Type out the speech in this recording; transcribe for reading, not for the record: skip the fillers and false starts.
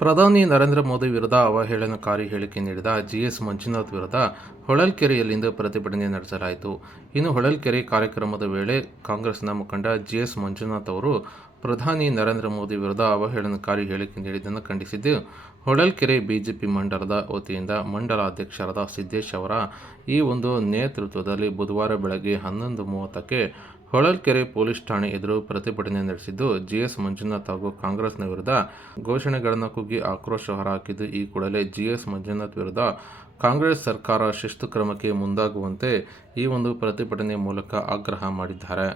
ಪ್ರಧಾನಿ ನರೇಂದ್ರ ಮೋದಿ ವಿರುದ್ಧ ಅವಹೇಳನಕಾರಿ ಹೇಳಿಕೆ ನೀಡಿದ ಜಿಎಸ್ ಮಂಜುನಾಥ್ ವಿರುದ್ಧ ಹೊಳಲ್ಕೆರೆಯಲ್ಲಿಂದು ಪ್ರತಿಭಟನೆ ನಡೆಸಲಾಯಿತು. ಇನ್ನು ಹೊಳಲ್ಕೆರೆ ಕಾರ್ಯಕ್ರಮದ ವೇಳೆ ಕಾಂಗ್ರೆಸ್ನ ಮುಖಂಡ ಜಿಎಸ್ ಮಂಜುನಾಥ್ ಅವರು ಪ್ರಧಾನಿ ನರೇಂದ್ರ ಮೋದಿ ವಿರುದ್ಧ ಅವಹೇಳನಕಾರಿ ಹೇಳಿಕೆ ನೀಡಿದ್ದನ್ನು ಖಂಡಿಸಿದ್ದು, ಹೊಳಲ್ಕೆರೆ ಬಿಜೆಪಿ ಮಂಡಲದ ವತಿಯಿಂದ ಮಂಡಲ ಅಧ್ಯಕ್ಷರಾದ ಸಿದ್ದೇಶ್ ಅವರ ಈ ಒಂದು ನೇತೃತ್ವದಲ್ಲಿ ಬುಧವಾರ ಬೆಳಗ್ಗೆ 11:30ಕ್ಕೆ ಹೊಳಲ್ಕೆರೆ ಪೊಲೀಸ್ ಠಾಣೆ ಎದುರು ಪ್ರತಿಭಟನೆ ನಡೆಸಿದ್ದು, ಜಿಎಸ್ ಮಂಜುನಾಥ್ ಹಾಗೂ ಕಾಂಗ್ರೆಸ್ನ ವಿರುದ್ಧ ಘೋಷಣೆಗಳನ್ನು ಕೂಗಿ ಆಕ್ರೋಶ ಹೊರಹಾಕಿದ್ದು, ಈ ಕೂಡಲೇ ಜಿಎಸ್ ಮಂಜುನಾಥ್ ವಿರುದ್ಧ ಕಾಂಗ್ರೆಸ್ ಸರ್ಕಾರ ಶಿಸ್ತು ಕ್ರಮಕ್ಕೆ ಮುಂದಾಗುವಂತೆ ಈ ಒಂದು ಪ್ರತಿಭಟನೆ ಮೂಲಕ ಆಗ್ರಹ ಮಾಡಿದ್ದಾರೆ.